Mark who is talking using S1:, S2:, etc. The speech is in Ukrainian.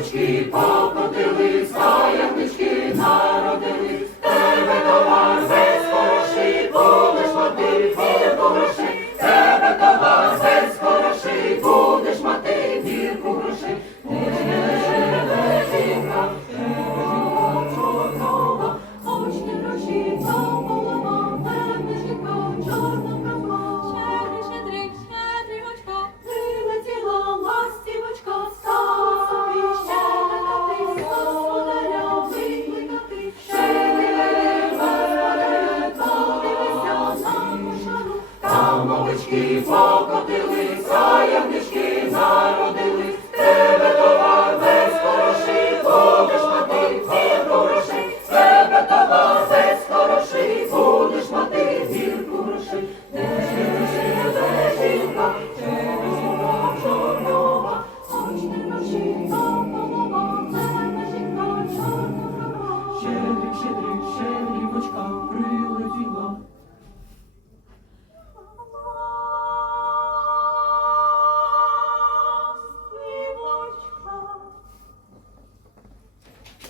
S1: Голочки покотили, Книжки покотилися, я книжки зараз.